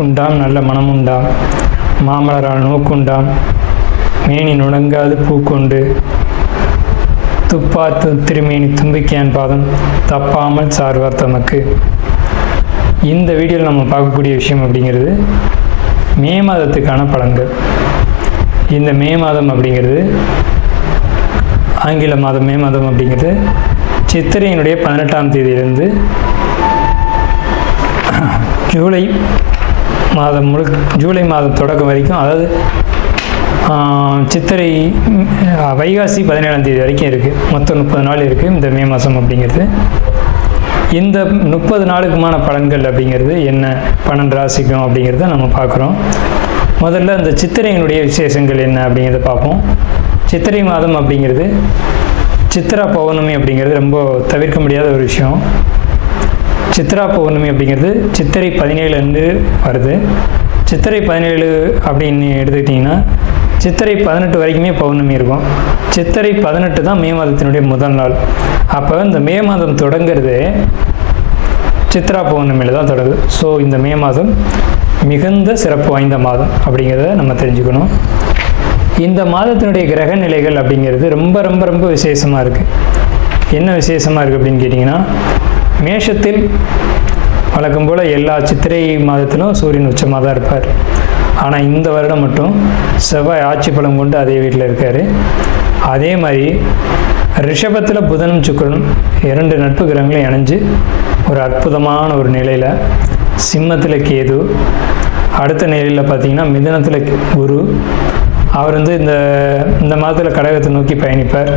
வாக்குண்டாம் நல்ல மனமுண்டாம் மாமலரால் நோக்குண்டாம் மேனி நுணங்காது பூக்கொண்டு துப்பார் திருமேனி தும்பிக்கையான் பாதம் தப்பாமல் சார்வார் தமக்கு. இந்த வீடியோவில் நம்ம பார்க்கக்கூடிய விஷயம் அப்படிங்கிறது மே மாதத்துக்கான பலன்கள். இந்த மே மாதம் அப்படிங்கிறது ஆங்கில மாதம் மே மாதம் அப்படிங்கிறது சித்திரையினுடைய 18ஆம் தேதியிலிருந்து ஜூலை மாதம் தொடக்கம் வரைக்கும், அதாவது சித்திரை வைகாசி 17ஆம் தேதி வரைக்கும் இருக்குது. மொத்தம் 30 நாள் இருக்குது இந்த மே மாதம் அப்படிங்கிறது. இந்த 30 நாளுக்குமான பலன்கள் அப்படிங்கிறது என்ன, 12 ராசிக்கும் அப்படிங்கிறத நம்ம பார்க்குறோம். முதல்ல இந்த சித்திரையினுடைய விசேஷங்கள் என்ன அப்படிங்கிறத பார்ப்போம். சித்திரை மாதம் அப்படிங்கிறது சித்ரா பௌர்ணமி அப்படிங்கிறது ரொம்ப தவிர்க்க முடியாத ஒரு விஷயம். சித்ரா பௌர்ணமி அப்படிங்கிறது சித்திரை 17 அன்று வருது. சித்திரை 17 அப்படின்னு எடுத்துக்கிட்டிங்கன்னா சித்திரை 18 வரைக்குமே பௌர்ணமி இருக்கும். சித்திரை 18 தான் மே மாதத்தினுடைய முதல் நாள். அப்போ இந்த மே மாதம் தொடங்கிறது சித்ரா பௌர்ணமியில் தான் தொடங்குது. ஸோ இந்த மே மாதம் மிகுந்த சிறப்பு வாய்ந்த மாதம் அப்படிங்கிறத நம்ம தெரிஞ்சுக்கணும். இந்த மாதத்தினுடைய கிரக நிலைகள் அப்படிங்கிறது ரொம்ப ரொம்ப ரொம்ப விசேஷமாக இருக்குது. என்ன விசேஷமாக இருக்குது அப்படின்னு கேட்டிங்கன்னா, மேஷத்தில் வழக்கம் போல் எல்லா சித்திரை மாதத்திலும் சூரியன் உச்சமாக தான் இருப்பார். ஆனால் இந்த வருடம் மட்டும் செவ்வாய் ஆட்சி பலம் கொண்டு அதே வீட்டில் இருக்கார். அதே மாதிரி ரிஷபத்தில் புதனும் சுக்கிரனும் 2 நட்பு கிரகங்களும் இணைஞ்சு ஒரு அற்புதமான ஒரு நிலையில், சிம்மத்தில் கேது, அடுத்த நிலையில் பார்த்திங்கன்னா மிதுனத்தில் குரு, அவர் இந்த மாதத்தில் கடகத்தை நோக்கி பயணிப்பார்.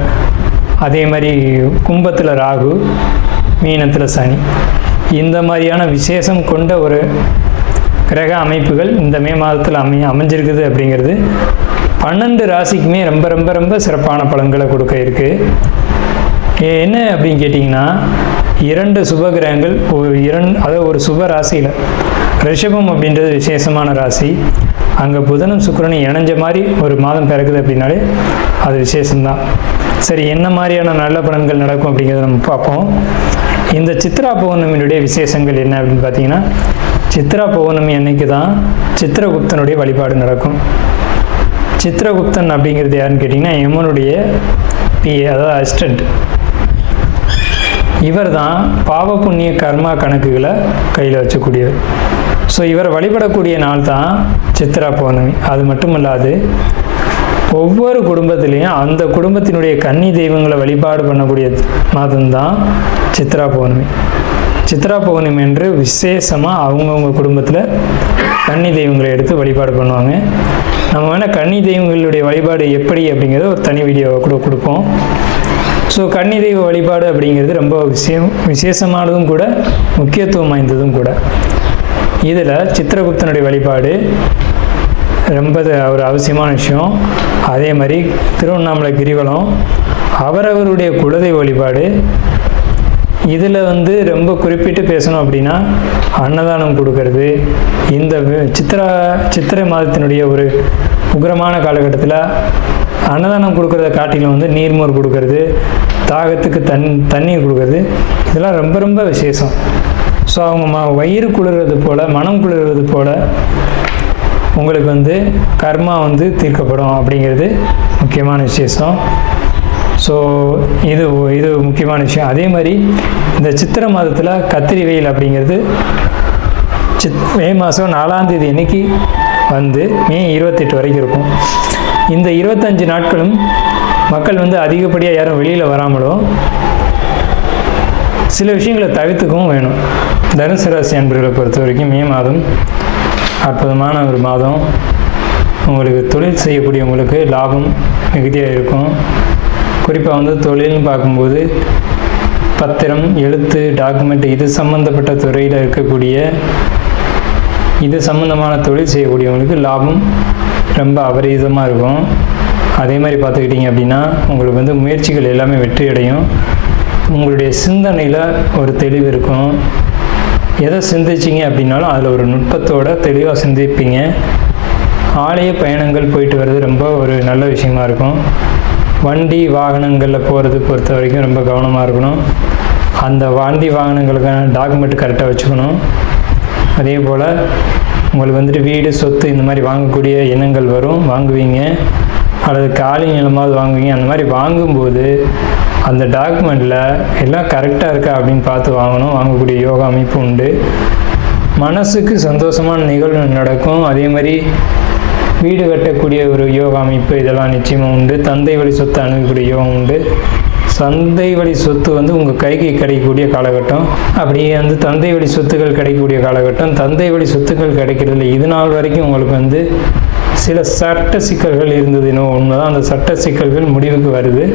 அதே மாதிரி கும்பத்தில் ராகு, மீனத்தில் சனி. இந்த மாதிரியான விசேஷம் கொண்ட ஒரு கிரக அமைப்புகள் இந்த மே மாதத்தில் அமைஞ்சிருக்குது அப்படிங்கிறது 12 ராசிக்குமே ரொம்ப ரொம்ப ரொம்ப சிறப்பான பலன்களை கொடுக்க இருக்குது. என்ன அப்படின்னு கேட்டிங்கன்னா, 2 சுப கிரகங்கள் அதாவது ஒரு சுப ராசியில், ரிஷபம் அப்படின்றது விசேஷமான ராசி, அங்கே புதனும் சுக்கிரனும் இணைஞ்ச மாதிரி ஒரு மாதம் பிறக்குது அப்படின்னாலே அது விசேஷம்தான். சரி, என்ன மாதிரியான நல்ல பலன்கள் நடக்கும் அப்படிங்கிறத நம்ம பார்ப்போம். இந்த சித்ரா பௌர்ணமியினுடைய விசேஷங்கள் என்ன அப்படின்னு பார்த்தீங்கன்னா, சித்ரா பௌர்ணமி அன்னைக்கு தான் சித்திரகுப்தனுடைய வழிபாடு நடக்கும். சித்திரகுப்தன் அப்படிங்கிறது யாருன்னு கேட்டிங்கன்னா, யமனுடைய பிஏ, அதாவது அசிஸ்டண்ட். இவர் தான் பாவ புண்ணிய கர்மா கணக்குகளை கையில் வச்சக்கூடியவர். ஸோ இவரை வழிபடக்கூடிய நாள் தான் சித்ரா பௌர்ணமி. அது மட்டும் இல்லாது ஒவ்வொரு குடும்பத்திலையும் அந்த குடும்பத்தினுடைய கன்னி தெய்வங்களை வழிபாடு பண்ணக்கூடிய மாதம்தான் சித்ரா பௌர்ணமி. சித்ரா பௌர்ணமி என்று விசேஷமாக அவங்கவுங்க குடும்பத்தில் கன்னி தெய்வங்களை எடுத்து வழிபாடு பண்ணுவாங்க. நம்ம வேணால் கன்னி தெய்வங்களுடைய வழிபாடு எப்படி அப்படிங்கிறத ஒரு தனி வீடியோவை கூட கொடுப்போம். ஸோ கன்னி தெய்வ வழிபாடு அப்படிங்கிறது ரொம்ப விசேஷமானதும் கூட, முக்கியத்துவம் வாய்ந்ததும் கூட. இதில் சித்திரகுப்தனுடைய வழிபாடு ரொம்ப ஒரு அவசியமான விஷயம். அதே மாதிரி திருவண்ணாமலை கிரிவலம், அவரவருடைய குலதெய்வ வழிபாடு. இதில் ரொம்ப குறிப்பிட்டு பேசணும் அப்படின்னா அன்னதானம் கொடுக்கறது. இந்த சித்திரை மாதத்தினுடைய ஒரு உக்கிரமான காலகட்டத்தில் அன்னதானம் கொடுக்கறத காட்டிலும் நீர்மோர் கொடுக்கறது, தாகத்துக்கு தண்ணீர் கொடுக்கறது, இதெல்லாம் ரொம்ப ரொம்ப விசேஷம். ஸோ அவங்க வயிறு குளிர்றது போல், மனம் குளிர்றது போல் உங்களுக்கு கர்மா தீர்க்கப்படும் அப்படிங்கிறது முக்கியமான விசேஷம். ஸோ இது முக்கியமான விஷயம். அதே மாதிரி இந்த சித்திரை மாதத்தில் கத்திரி வெயில் அப்படிங்கிறது மே மாதம் 4ஆம் தேதி அன்னைக்கு மே 28 வரைக்கும் இருக்கும். இந்த 25 நாட்களும் மக்கள் அதிகப்படியாக யாரும் வெளியில் வராமலும் சில விஷயங்களை தவிர்த்துக்கவும் வேணும். தனுசு ராசி அன்பர்களை பொறுத்த வரைக்கும் மே மாதம் அற்புதமான ஒரு மாதம். உங்களுக்கு தொழில் செய்யக்கூடியவங்களுக்கு லாபம் மிகுதியாக இருக்கும். குறிப்பாக தொழில்னு பார்க்கும்போது பத்திரம், எழுத்து, டாக்குமெண்ட், இது சம்மந்தப்பட்ட துறையில் இருக்கக்கூடிய, இது சம்மந்தமான தொழில் செய்யக்கூடியவங்களுக்கு லாபம் ரொம்ப அபரிதமாக இருக்கும். அதே மாதிரி பார்த்துக்கிட்டிங்க அப்படின்னா உங்களுக்கு முயற்சிகள் எல்லாமே வெற்றி அடையும். உங்களுடைய சிந்தனையில் ஒரு தெளிவு இருக்கும். எதை சிந்திச்சிங்க அப்படின்னாலும் அதில் ஒரு நுட்பத்தோடு தெளிவாக சிந்திப்பீங்க. ஆலய பயணங்கள் போயிட்டு வர்றது ரொம்ப ஒரு நல்ல விஷயமா இருக்கும். வண்டி வாகனங்களில் போகிறது பொறுத்த வரைக்கும் ரொம்ப கவனமாக இருக்கணும். அந்த வண்டி வாகனங்களுக்கான டாக்குமெண்ட் கரெக்டாக வச்சுக்கணும். அதே போல் உங்களுக்கு வந்துட்டு வீடு சொத்து இந்த மாதிரி வாங்கக்கூடிய எண்ணங்கள் வரும், வாங்குவீங்க. அல்லது காலி நிலமாவது வாங்குவீங்க. அந்த மாதிரி வாங்கும்போது அந்த டாக்குமெண்ட்டில் எல்லாம் கரெக்டாக இருக்கா அப்படின்னு பார்த்து வாங்கணும். வாங்கக்கூடிய யோகா அமைப்பு உண்டு. மனசுக்கு சந்தோஷமான நிகழ்வு நடக்கும். அதே மாதிரி வீடு கட்டக்கூடிய ஒரு யோகா அமைப்பு இதெல்லாம் நிச்சயமாக உண்டு. தந்தை வழி சொத்து அணுகக்கூடிய யோகம் உண்டு. தந்தை வழி சொத்து வந்து உங்கள் கைக்கு கிடைக்கக்கூடிய காலகட்டம். அப்படியே வந்து தந்தை வழி சொத்துக்கள் கிடைக்கக்கூடிய காலகட்டம். தந்தை வழி சொத்துக்கள் கிடைக்கிறதுல இது நாள் வரைக்கும் உங்களுக்கு வந்து சில சட்ட சிக்கல்கள் இருந்தது. இன்னும் உண்மைதான், அந்த சட்ட சிக்கல்கள் முடிவுக்கு வருது.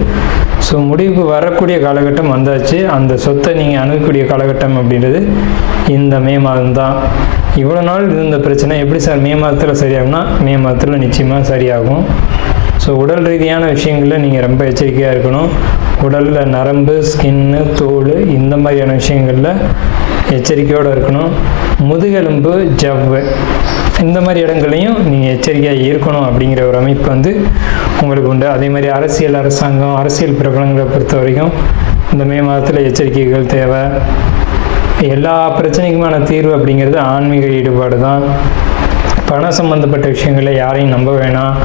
ஸோ முடிவுக்கு வரக்கூடிய காலகட்டம் வந்தாச்சு. அந்த சொத்தை நீங்கள் அணுகக்கூடிய காலகட்டம் அப்படின்றது இந்த மே மாதம் தான். இவ்வளோ நாள் இருந்த பிரச்சனை எப்படி சார் மே மாதத்தில் சரியாகும்னா, மே மாதத்தில் நிச்சயமாக சரியாகும். ஸோ உடல் ரீதியான விஷயங்களில் நீங்கள் ரொம்ப எச்சரிக்கையாக இருக்கணும். உடலில் நரம்பு, ஸ்கின்னு, தோல் இந்த மாதிரியான விஷயங்களில் எச்சரிக்கையோடு இருக்கணும். முதுகெலும்பு, ஜவ்வு இந்த மாதிரி இடங்களையும் நீங்கள் எச்சரிக்கையாக இருக்கணும் அப்படிங்கிற ஒரு அமைப்பு வந்து உங்களுக்கு உண்டு. அதே மாதிரி அரசியல், அரசாங்கம், அரசியல் பிரபலங்களை பொறுத்த வரைக்கும் இந்த மே மாதத்தில் எச்சரிக்கைகள் தேவை. எல்லா பிரச்சனைக்குமான தீர்வு அப்படிங்கிறது ஆன்மீக ஈடுபாடு தான். பணம் சம்மந்தப்பட்ட விஷயங்களில் யாரையும் நம்ப வேணாம்.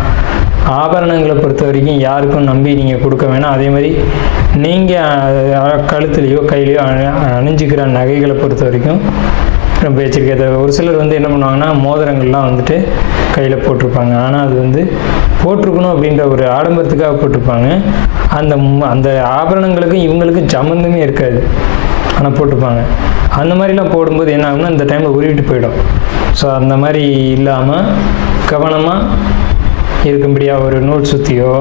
ஆபரணங்களை பொறுத்த வரைக்கும் யாருக்கும் நம்பி நீங்கள் கொடுக்க வேணாம். அதே மாதிரி நீங்கள் கழுத்துலேயோ கையிலையோ அணிஞ்சிக்கிற நகைகளை பொறுத்த வரைக்கும் ரொம்ப எச்சரிக்கை தேவை. ஒரு சிலர் வந்து என்ன பண்ணுவாங்கன்னா, மோதிரங்கள்லாம் வந்துட்டு கையில் போட்டிருப்பாங்க. ஆனால் அது வந்து போட்டிருக்கணும் அப்படின்ற ஒரு ஆடம்பரத்துக்காக போட்டிருப்பாங்க. அந்த ஆபரணங்களுக்கும் இவங்களுக்கும் சம்மந்தமே இருக்காது, ஆனால் போட்டிருப்பாங்க. அந்த மாதிரிலாம் போடும்போது என்ன ஆகும்னா, இந்த டைமில் உருவிட்டு போயிடும். ஸோ அந்த மாதிரி இல்லாமல் கவனமாக இருக்கும்படியாக ஒரு நூல் சுற்றியோ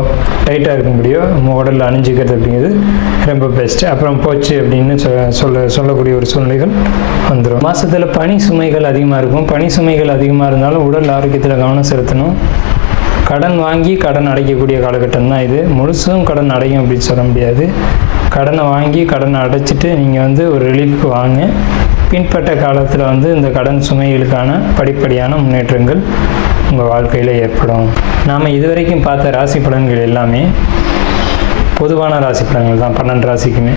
டைட்டாக இருக்கும்படியோ நம்ம உடலில் அணிஞ்சிக்கிறது அப்படிங்கிறது ரொம்ப பெஸ்ட்டு. அப்புறம் போச்சு அப்படின்னு சொல்லக்கூடிய ஒரு சூழ்நிலைகள் வந்துடும். மாதத்தில் பனி சுமைகள் அதிகமாக இருக்கும். பனி சுமைகள் அதிகமாக இருந்தாலும் உடல் ஆரோக்கியத்தில் கவனம் செலுத்தணும். கடன் வாங்கி கடன் அடைக்கக்கூடிய காலகட்டம் தான் இது. முழுசும் கடன் அடையும் அப்படின்னு சொல்ல முடியாது. கடனை வாங்கி கடனை அடைச்சிட்டு நீங்கள் வந்து ஒரு ரிலீஃப்க்கு வாங்க. பின்பற்ற காலத்தில் வந்து இந்த கடன் சுமைகளுக்கான படிப்படியான முன்னேற்றங்கள் உங்கள் வாழ்க்கையில் ஏற்படும். நாம் இதுவரைக்கும் பார்த்த ராசி பலன்கள் எல்லாமே பொதுவான ராசி பலன்கள் தான், 12 ராசிக்குமே.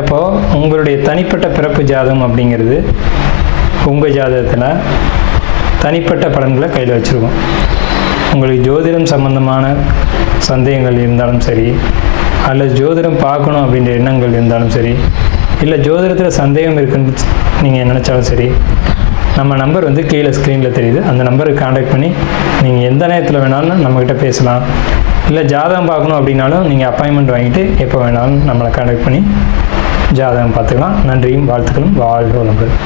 இப்போது உங்களுடைய தனிப்பட்ட பிறப்பு ஜாதகம் அப்படிங்கிறது உங்கள் ஜாதகத்தில் தனிப்பட்ட பலன்களை கையில் வச்சுருக்கோம். உங்களுக்கு ஜோதிடம் சம்பந்தமான சந்தேகங்கள் இருந்தாலும் சரி, அல்லது ஜோதிடம் பார்க்கணும் அப்படின்ற எண்ணங்கள் இருந்தாலும் சரி, இல்லை ஜோதிடத்தில் சந்தேகம் இருக்குன்னு நீங்கள் நினச்சாலும் சரி, நம்ம நம்பர் வந்து கீழே ஸ்க்ரீனில் தெரியுது. அந்த நம்பருக்கு காண்டாக்ட் பண்ணி நீங்கள் எந்த நேரத்தில் வேணாலும் நம்மக்கிட்ட பேசலாம். இல்லை ஜாதகம் பார்க்கணும் அப்படின்னாலும் நீங்கள் அப்பாயின்மெண்ட் வாங்கிட்டு எப்போ வேணாலும் நம்மளை காண்டாக்ட் பண்ணி ஜாதகம் பார்த்துக்கலாம். நன்றியும் வாழ்த்துக்களும். வாழ்க வளமுடன்.